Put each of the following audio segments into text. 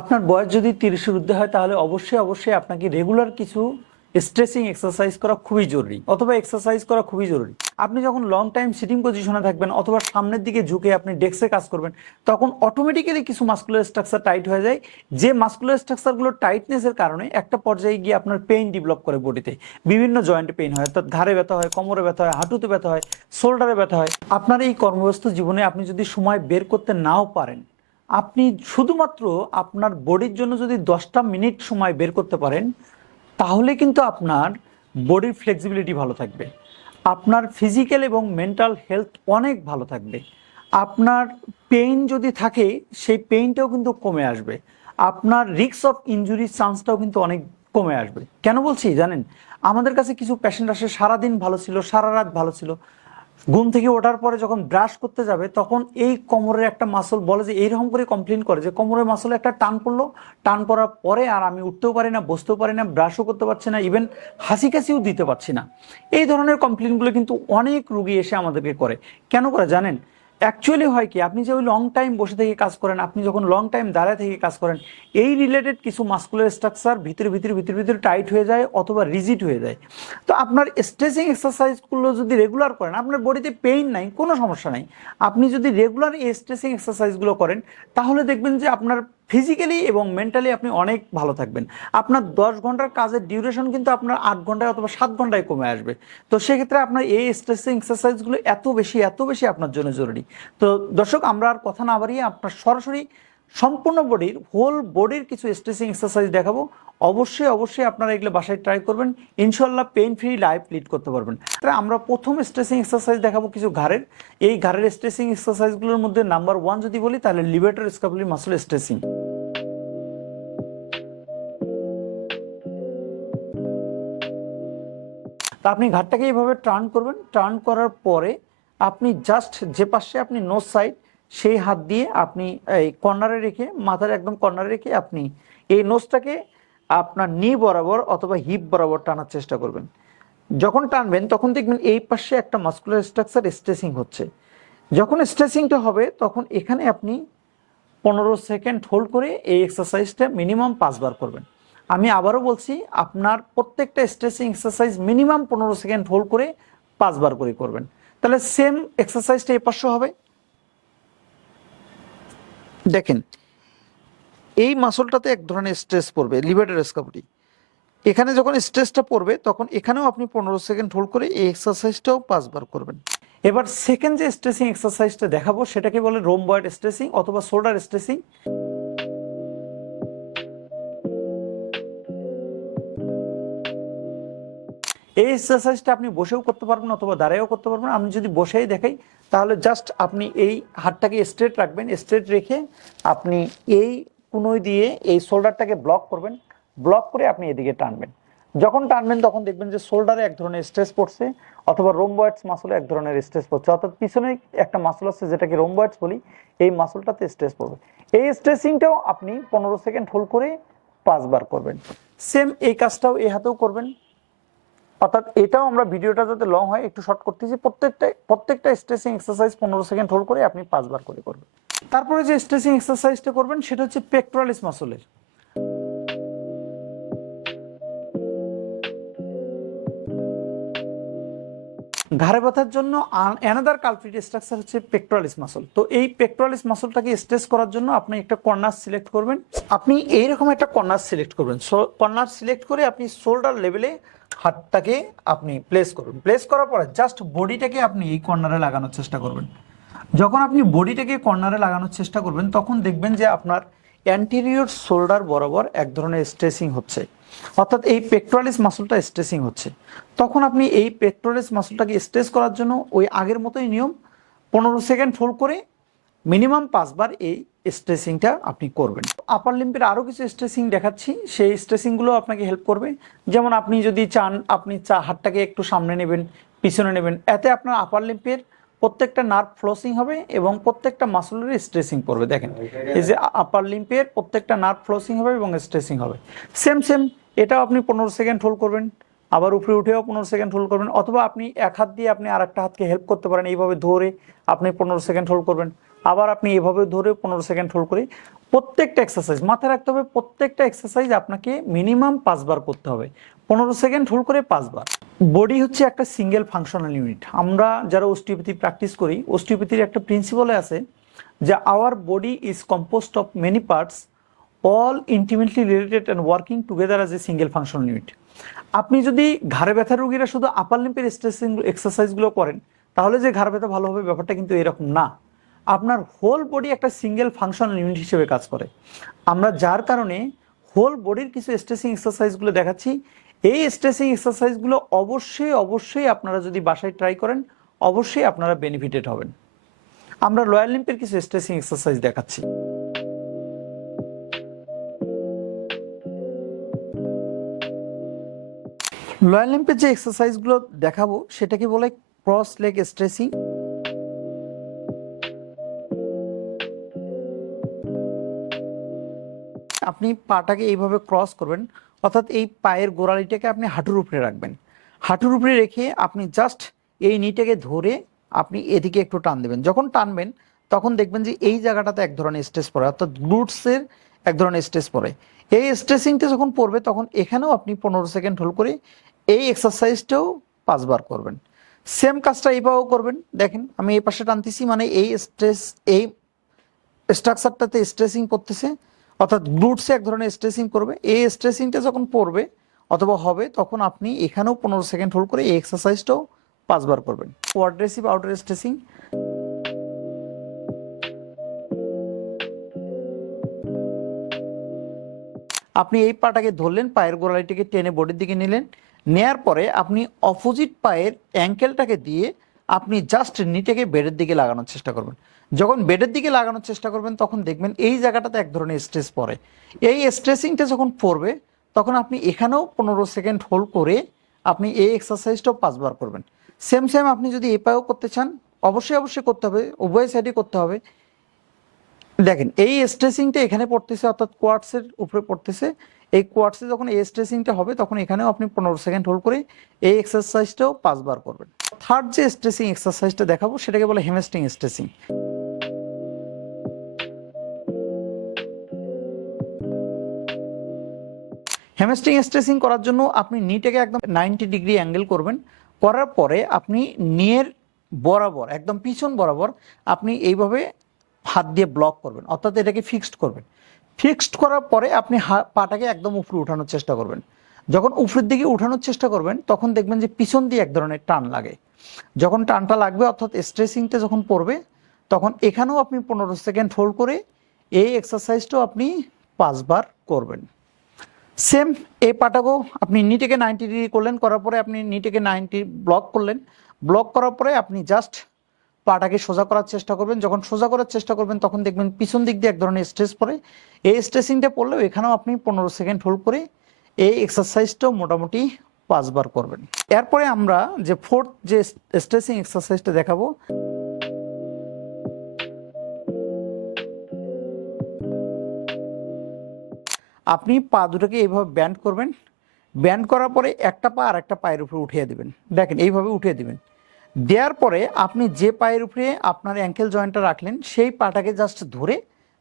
আপনার বয়স যদি তিরিশের ঊর্ধ্বে হয়, তাহলে অবশ্যই অবশ্যই আপনাকে রেগুলার কিছু স্ট্রেচিং এক্সারসাইজ করা খুবই জরুরি, অথবা এক্সারসাইজ করা খুবই জরুরি। আপনি যখন লং টাইম সিটিং পজিশনে থাকবেন, অথবা সামনের দিকে ঝুঁকে আপনি ডেস্কে কাজ করবেন, তখন অটোমেটিক্যালি কিছু মাস্কুলার স্ট্রাকচার টাইট হয়ে যায়। যে মাস্কুলার স্ট্রাকচারগুলো টাইটনেসের কারণে একটা পর্যায়ে গিয়ে আপনার পেইন ডেভেলপ করে বডিতে। বিভিন্ন জয়েন্টে পেইন হয়, অর্থাৎ ঘাড়ে ব্যথা হয়, কোমরে ব্যথা হয়, হাঁটুতে ব্যথা হয় শোল্ডারে ব্যথা হয়। আপনার এই কর্মব্যস্ত জীবনে আপনি যদি সময় বের করতে নাও পারেন আপনি শুধুমাত্র আপনার বডির জন্য যদি দশটা মিনিট সময় বের করতে পারেন, তাহলে কিন্তু আপনার বডির ফ্লেক্সিবিলিটি ভালো থাকবে। আপনার ফিজিক্যাল এবং মেন্টাল হেলথ অনেক ভালো থাকবে। আপনার পেইন যদি থাকে, সেই পেইনটাও কিন্তু কমে আসবে। আপনার রিস্ক অফ ইনজুরির চান্সটাও কিন্তু অনেক কমে আসবে। কেন বলছি? জানেন? আমাদের কাছে কিছু পেশেন্ট আসে, সারাদিন ভালো ছিল, সারা রাত ভালো ছিল। ঘুম থেকে ওঠার পরে যখন ব্রাশ করতে যাবে, তখন এই কোমরের একটা মাসল বলে যে এইরকম করে কমপ্লেন করে যে কোমরের মাসলে একটা টান পড়ল। টান পড়ার পরে আর আমি উঠতেও পারি না, বসতেও পারি না ব্রাশও করতে পারছি না ইভেন হাসি কাশিও দিতে পারছি না। এই ধরনের কমপ্লেনগুলো কিন্তু অনেক রুগী এসে আমাদেরকে করে। কেন করে জানেন? অ্যাকচুয়ালি হয় কি, আপনি যে ওই লং টাইম বসে থেকে কাজ করেন, আপনি যখন লং টাইম দাঁড়ায় থেকে কাজ করেন, এই রিলেটেড কিছু মাস্কুলার স্ট্রাকচার ভিতরে ভিতরে ভিতরে ভিতরে টাইট হয়ে যায় অথবা রিজিট হয়ে যায়। তো আপনার স্ট্রেচিং এক্সারসাইজগুলো যদি রেগুলার করেন, আপনার বডিতে পেইন নাই, কোনো সমস্যা নাই। আপনি যদি রেগুলার এই স্ট্রেচিং এক্সারসাইজগুলো করেন, তাহলে দেখবেন যে আপনার ফিজিক্যালি এবং মেন্টালি আপনি অনেক ভালো থাকবেন। আপনার দশ ঘণ্টার কাজের ডিউরেশন কিন্তু আপনার আট ঘন্টায় অথবা সাত ঘন্টায় কমে আসবে। তো সেক্ষেত্রে আপনার এই স্ট্রেসিং এক্সারসাইজগুলো এত বেশি এত বেশি আপনার জন্য জরুরি। তো দর্শক, আমরা আর কথা না বাড়িয়ে আপনার সরাসরি সম্পূর্ণ বডির হোল বডির কিছু স্ট্রেসিং এক্সারসাইজ দেখাবো। অবশ্যই অবশ্যই আপনারা এগুলো বাসায় ট্রাই করবেন। ইনশাল্লাহ পেইন ফ্রি লাইফ লিড করতে পারবেন। আমরা প্রথম স্ট্রেসিং এক্সারসাইজ দেখাবো কিছু ঘাড়ের। এই ঘাড়ের স্ট্রেসিং এক্সারসাইজগুলোর মধ্যে নাম্বার ওয়ান যদি বলি, তাহলে লিভেটার স্কাপুলি মাসল স্ট্রেসিং তা আপনি ঘাটটাকে এইভাবে টার্ন করবেন। টার্ন করার পরে আপনি জাস্ট যে পাশে আপনি নোজ সাইড সেই হাত দিয়ে আপনি এই কর্নারে রেখে, মাথার একদম কর্নারে রেখে আপনি এই নোজটাকে আপনার নি বরাবর অথবা হিপ বরাবর টানার চেষ্টা করবেন। যখন টানবেন, তখন দেখবেন এই পাশে একটা মাস্কুলার স্ট্রাকচার স্ট্রেসিং হচ্ছে। যখন স্ট্রেসিংটা হবে, তখন এখানে আপনি পনেরো সেকেন্ড হোল্ড করে এই এক্সারসাইজটা মিনিমাম পাঁচবার করবেন। আমি আবারও বলছি, আপনার প্রত্যেকটা স্ট্রেচিং এক্সারসাইজ মিনিমাম পনেরো সেকেন্ড হোল্ড করে পাঁচবার করে করবেন। তাহলে সেম এক্সারসাইজটা এ পাশে হবে। দেখেন এই মাসলটাতে এক ধরনের স্ট্রেস পড়বে, লিভারের স্কাপুটি এখানে যখন স্ট্রেসটা পড়বে, তখন এখানেও আপনি পনেরো সেকেন্ড হোল্ড করে এই এক্সারসাইজটাও পাঁচবার করবেন। এবার সেকেন্ড যে স্ট্রেসিং এক্সারসাইজটা দেখাবো, সেটাকে বলে রোমবয়েড স্ট্রেসিং অথবা শোল্ডার স্ট্রেসিং এই এক্সারসাইজটা আপনি বসেও করতে পারবেন অথবা দাঁড়ায়ও করতে পারবেন। আমি যদি বসেই দেখাই, তাহলে জাস্ট আপনি এই হাতটাকে স্ট্রেট রাখবেন। স্ট্রেট রেখে আপনি এই কুনোই দিয়ে এই শোল্ডারটাকে ব্লক করবেন, ব্লক করে আপনি এদিকে টানবেন। যখন টানবেন তখন দেখবেন যে শোল্ডারে এক ধরনের স্ট্রেস পড়ছে অথবা রোমবয়েডস মাসলে এক ধরনের স্ট্রেস পড়ছে, অর্থাৎ পিছনে একটা মাসল আছে যেটাকে রোমবয়েডস বলি, এই মাসলটাতে স্ট্রেস পড়বে। এই স্ট্রেসিংটাও আপনি পনেরো সেকেন্ড হোল্ড করে পাঁচবার করবেন। সেম এই কাজটাও এই হাতেও করবেন। অর্থাৎ এটাও আমরা ভিডিওটা যাতে লং হয়, একটু শর্ট করতেছি, প্রত্যেকটা প্রত্যেকটা স্ট্রেসিং এক্সারসাইজ পনেরো সেকেন্ড হোল্ড করে আপনি পাঁচবার করে করবেন। তারপরে যে স্ট্রেসিং এক্সারসাইজটা করবেন, সেটা হচ্ছে পেক্টোরালিস মাসলের ঘাড়ে ব্যথার জন্য অ্যানাদার কালপ্রিট স্ট্রাকচার হচ্ছে পেক্টোরালিস মাসল তো এই পেক্টোরালিস মাসলটাকে স্ট্রেস করার জন্য আপনি একটা কর্নার সিলেক্ট করবেন। আপনি এইরকম একটা কর্নার সিলেক্ট করবেন। কর্নার সিলেক্ট করে আপনি শোল্ডার লেভেলে হাতটাকে আপনি প্লেস করবেন প্লেস করার পরে জাস্ট বডিটাকে আপনি এই কর্নারে লাগানোর চেষ্টা করবেন। যখন আপনি বডিটাকে কর্নারে লাগানোর চেষ্টা করবেন, তখন দেখবেন যে আপনার অ্যান্টেরিয়র শোল্ডার বরাবর এক ধরনের স্ট্রেসিং হচ্ছে। অর্থাৎ এই পেক্টোরালিস মাসলটা স্ট্রেসিং হচ্ছে। তখন আপনি এই পেক্টোরালিস মাসলটাকে স্ট্রেস করার জন্য ওই আগের মতোই নিয়ম পনেরো সেকেন্ড হোল্ড করে মিনিমাম পাঁচবার এই স্ট্রেসিংটা আপনি করবেন। আপার লিম্পের আরও কিছু স্ট্রেসিং দেখাচ্ছি। সেই স্ট্রেসিংগুলো আপনাকে হেল্প করবে। যেমন আপনি যদি চান, আপনি চা, হাতটাকে একটু সামনে নেবেন, পিছনে নেবেন। এতে আপনার আপার লিম্পের প্রত্যেকটা নার্ভ ফ্লোসিং হবে এবং প্রত্যেকটা মাসলের স্ট্রেসিং করবে। দেখেন, এই যে আপার লিম্পের প্রত্যেকটা নার্ভ ফ্লোসিং হবে এবং স্ট্রেসিং হবে। সেম সেম এটাও আপনি পনেরো সেকেন্ড হোল্ড করবেন, আবার উপরে উঠেও পনেরো সেকেন্ড হোল্ড করবেন, অথবা আপনি এক হাত দিয়ে আপনি আর একটা হাতকে হেল্প করতে পারেন, এইভাবে ধরে আপনি পনেরো সেকেন্ড হোল্ড করবেন, আবার আপনি এভাবে ধরে পনেরো সেকেন্ড হোল্ড করে প্রত্যেকটা এক্সারসাইজ মাথায় রাখতে হবে প্রত্যেকটা এক্সারসাইজ আপনাকে মিনিমাম পাঁচবার করতে হবে। পনেরো সেকেন্ড হোল্ড করে পাঁচবার। বডি হচ্ছে একটা সিঙ্গেল ফাংশনাল ইউনিট আমরা যারা অস্টিওপ্যাথি প্র্যাকটিস করি অস্টিওপ্যাথির একটা প্রিন্সিপালে আছে যে our body is composed of many parts all intimately related and working together as a single functional unit আপনি যদি ঘাড়ে ব্যথা রুগীরা শুধু আপার লিম্পের স্ট্রেসিং এক্সারসাইজগুলো করেন, তাহলে যে ঘাড় ব্যথা ভালো হবে ব্যাপারটা কিন্তু এরকম না। আপনার হোল বডি একটা সিঙ্গেল ফাংশনাল ইউনিট হিসেবে কাজ করে। আমরা যার কারণে হোল বডির কিছু স্ট্রেসিং এক্সারসাইজগুলো দেখাচ্ছি এই স্ট্রেসিং এক্সারসাইজগুলো অবশ্যই অবশ্যই আপনারা যদি বাসায় ট্রাই করেন, অবশ্যই আপনারা বেনিফিটেড হবেন। আমরা লয়াল লিম্পের কিছু স্ট্রেসিং এক্সারসাইজ দেখাচ্ছি। লয়াল লিম্পের যে এক্সারসাইজগুলো দেখাবো সেটাকে বলে? ক্রস লেগ স্ট্রেসিং আপনি পাটাকে এইভাবে ক্রস করবেন অর্থাৎ এই পায়ের গোড়ালিটাকে আপনি হাঁটুর উপরে রাখবেন। হাঁটুর উপরে রেখে আপনি জাস্ট এই নিটাকে ধরে আপনি এদিকে একটু টান দেবেন। যখন টানবেন, তখন দেখবেন যে এই জায়গাটাতে এক ধরনের স্ট্রেস পড়ে, অর্থাৎ গ্লুটসের এক ধরনের স্ট্রেস পড়ে। এই স্ট্রেসিংটা যখন পড়বে, তখন এখানেও আপনি পনেরো সেকেন্ড হোল্ড করে এই এক্সারসাইজটাও পাঁচবার করবেন। সেম কাজটা এইভাবেও করবেন। দেখেন, আমি এই পাশে টানতেছি মানে এই স্ট্রেস এই স্ট্রাকচারটাতে স্ট্রেসিং করতেছে। অর্থাৎ গ্লুটসে এক ধরনের স্ট্রেসিং করবে। এই স্ট্রেসিংটা যখন পড়বে অথবা হবে, তখন আপনি এখানেও পনেরো সেকেন্ড হোল্ড করে এই এক্সারসাইজটাও পাঁচবার করবেন। কোয়াড্রেসিভ আউটার স্ট্রেসিং আপনি এই পাটাকে ধরলেন, পায়ের গোড়ালিটিকে টেনে বডির দিকে নিলেন। নেয়ার পরে আপনি অপোজিট পায়ের অ্যাঙ্কেলটাকে দিয়ে আপনি জাস্ট নিটেকে বেডের দিকে লাগানোর চেষ্টা করবেন। যখন বেডের দিকে লাগানোর চেষ্টা করবেন, তখন দেখবেন এই জায়গাটাতে এক ধরনের স্ট্রেস পড়ে। এই স্ট্রেসিংটা যখন পড়বে, তখন আপনি এখানেও পনেরো সেকেন্ড হোল্ড করে আপনি এই এক্সারসাইজটাও পাঁচবার করবেন। সেম সেম আপনি যদি এ পায়েও করতে চান, অবশ্যই অবশ্যই করতে হবে, উভয় সাইডে করতে হবে। দেখেন, এই স্ট্রেসিংটা এখানে পড়তেছে, অর্থাৎ কোয়ার্টসের উপরে পড়তেছে। এই কোয়ার্টসে যখন এই স্ট্রেসিংটা হবে, তখন এখানেও আপনি পনেরো সেকেন্ড হোল্ড করে এই এক্সারসাইজটাও পাঁচবার করবেন। থার্ড যে স্ট্রেসিং এক্সারসাইজটা দেখাবো, সেটাকে বলে হেমেস্টিং স্ট্রেসিং হ্যামস্ট্রিং স্ট্রেসিং করার জন্য আপনি নিটাকে একদম নাইনটি ডিগ্রি অ্যাঙ্গেল করবেন। করার পরে আপনি নিয়ের বরাবর, একদম পিছন বরাবর, আপনি এইভাবে হাত দিয়ে ব্লক করবেন। অর্থাৎ এটাকে ফিক্সড করবেন। ফিক্সড করার পরে আপনি পাটাকে একদম উপরে উঠানোর চেষ্টা করবেন। যখন উপরের দিকে উঠানোর চেষ্টা করবেন, তখন দেখবেন যে পিছন দিয়ে এক ধরনের টান লাগে। যখন টানটা লাগবে, অর্থাৎ স্ট্রেসিংটা যখন পড়বে, তখন এখানেও আপনি পনেরো সেকেন্ড হোল্ড করে এই এক্সারসাইজটাও আপনি পাঁচবার করবেন। সেম এই পাটাকেও আপনি নিটেকে নাইনটি ডিগ্রি করলেন, করার পরে আপনি নিটেকে নাইনটি ব্লক করলেন। ব্লক করার পরে আপনি জাস্ট পাটাকে সোজা করার চেষ্টা করবেন। যখন সোজা করার চেষ্টা করবেন, তখন দেখবেন পিছন দিক দিয়ে এক ধরনের স্ট্রেস পড়ে। এই স্ট্রেসিংটা পড়লেও এখানেও আপনি পনেরো সেকেন্ড হোল্ড করে এই এক্সারসাইজটাও মোটামুটি পাঁচবার করবেন। এরপরে আমরা যে ফোর্থ যে স্ট্রেসিং এক্সারসাইজটা দেখাবো। আপনি পা দুটোকে এইভাবে ব্যান্ড করবেন। ব্যান্ড করার পরে একটা পা আর একটা পায়ের উপরে উঠিয়ে দিবেন। দেখেন, এইভাবে উঠিয়ে দিবেন। দেওয়ার পরে আপনি যে পায়ের উপরে আপনার অ্যাঙ্কেল জয়েন্টটা রাখলেন, সেই পাটাকে জাস্ট ধরে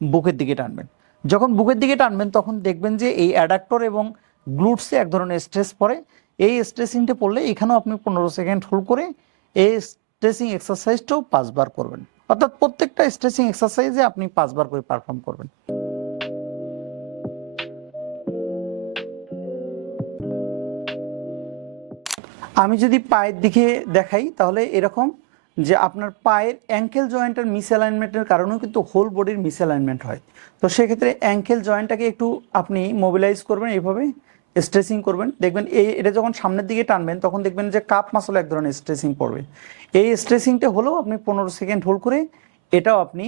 বুকের দিকে টানবেন। যখন বুকের দিকে টানবেন, তখন দেখবেন যে এই অ্যাডাক্টর এবং গ্লুটসে এক ধরনের স্ট্রেস পড়ে। এই স্ট্রেসিংটা পড়লে এখানেও আপনি পনেরো সেকেন্ড হোল্ড করে এই স্ট্রেসিং এক্সারসাইজটাও পাঁচবার করবেন। অর্থাৎ প্রত্যেকটা স্ট্রেসিং এক্সারসাইজে আপনি পাঁচবার করে পারফর্ম করবেন। আমি যদি পায়ের দিকে দেখাই, তাহলে এরকম যে আপনার পায়ের অ্যাঙ্কেল জয়েন্টের মিসঅ্যালাইনমেন্টের কারণেও কিন্তু হোল বডির মিসঅ্যালাইনমেন্ট হয়। তো সেক্ষেত্রে অ্যাঙ্কেল জয়েন্টটাকে একটু আপনি মোবিলাইজ করবেন, এইভাবে স্ট্রেচিং করবেন। দেখবেন এই, এটা যখন সামনের দিকে টানবেন, তখন দেখবেন যে কাপ মাসলে এক ধরনের স্ট্রেচিং পড়বে। এই স্ট্রেচিংটা হলেও আপনি পনেরো সেকেন্ড হোল্ড করে এটাও আপনি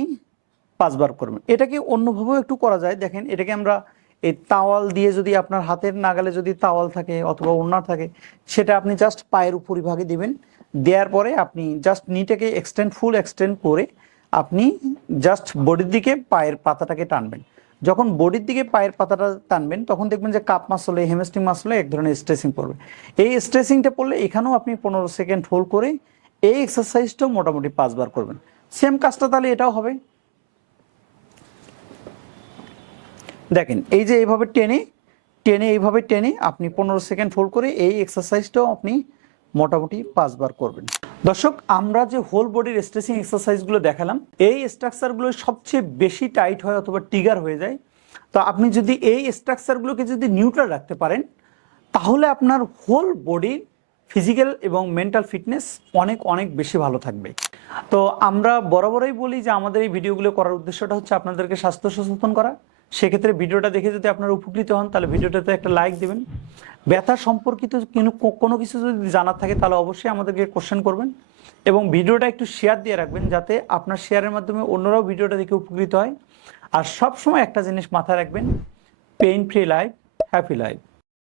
পাঁচবার করবেন। এটাকে অন্যভাবেও একটু করা যায়। দেখেন, এটাকে আমরা এই তাওয়াল দিয়ে যদি আপনার হাতের নাগালে যদি তাওয়াল থাকে অথবা ওড়না থাকে, সেটা আপনি জাস্ট পায়ের উপরিভাগে দিবেন। দেওয়ার পরে আপনি জাস্ট নিটাকে এক্সটেন্ড ফুল এক্সটেন্ড করে আপনি জাস্ট বডির দিকে পায়ের পাতাটাকে টানবেন। যখন বডির দিকে পায়ের পাতাটা টানবেন, তখন দেখবেন যে কাপ মাসলে হেমেস্টিং মাসলে এক ধরনের স্ট্রেসিং পড়বে। এই স্ট্রেসিংটা পড়লে এখানেও আপনি পনেরো সেকেন্ড হোল্ড করে এই এক্সারসাইজটাও মোটামুটি পাঁচবার করবেন। সেম কাজটা তাহলে এটাও হবে। দেখেন, এই যে এইভাবে টেনে টেনে এইভাবে টেনে আপনি পনেরো সেকেন্ড ফোল্ড করে এই এক্সারসাইজটাও আপনি মোটামুটি পাঁচবার করবেন। দর্শক, আমরা যে হোল বডির স্ট্রেচিং এক্সারসাইজগুলো দেখালাম, এই স্ট্রাকচারগুলো সবচেয়ে বেশি টাইট হয় অথবা টিগার হয়ে যায়। তো আপনি যদি এই স্ট্রাকচারগুলোকে যদি নিউট্রাল রাখতে পারেন, তাহলে আপনার হোল বডির ফিজিক্যাল এবং মেন্টাল ফিটনেস অনেক অনেক বেশি ভালো থাকবে। তো আমরা বরাবরই বলি যে আমাদের এই ভিডিওগুলো করার উদ্দেশ্যটা হচ্ছে আপনাদেরকে স্বাস্থ্য সচেতন করা সেক্ষেত্রে ভিডিওটা দেখে যদি আপনারা উপকৃত হন, তাহলে ভিডিওটাতে একটা লাইক দেবেন। ব্যথা সম্পর্কিত কোনো কিছু যদি জানার থাকে, তাহলে অবশ্যই আমাদেরকে কোশ্চেন করবেন এবং ভিডিওটা একটু শেয়ার দিয়ে রাখবেন যাতে আপনার শেয়ারের মাধ্যমে অন্যরাও ভিডিওটা দেখে উপকৃত হয়। আর সবসময় একটা জিনিস মাথায় রাখবেন pain free life happy life